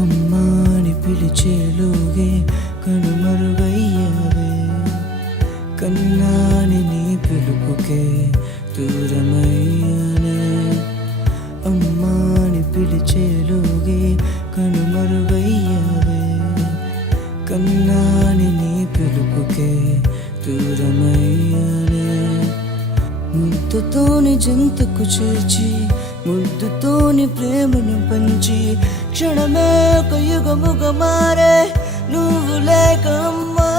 అమ్మాని పిలిచేలోగే కనుమరుగయ్యావే, కన్నాని నీ పిలుపుకే దూరమయ్యానే. అమ్మాని పిలిచేలోగే కనుమరుగయ్యావే, కన్నాని నీ పిలుపుకే దూరమయ్యానే. ముద్దుతోని జంతకు చేర్చి, ముద్దుతోని ప్రేమను పంచి, క్షణమే ఒక యుగముగా మారే నువ్వు లేక అమ్మా.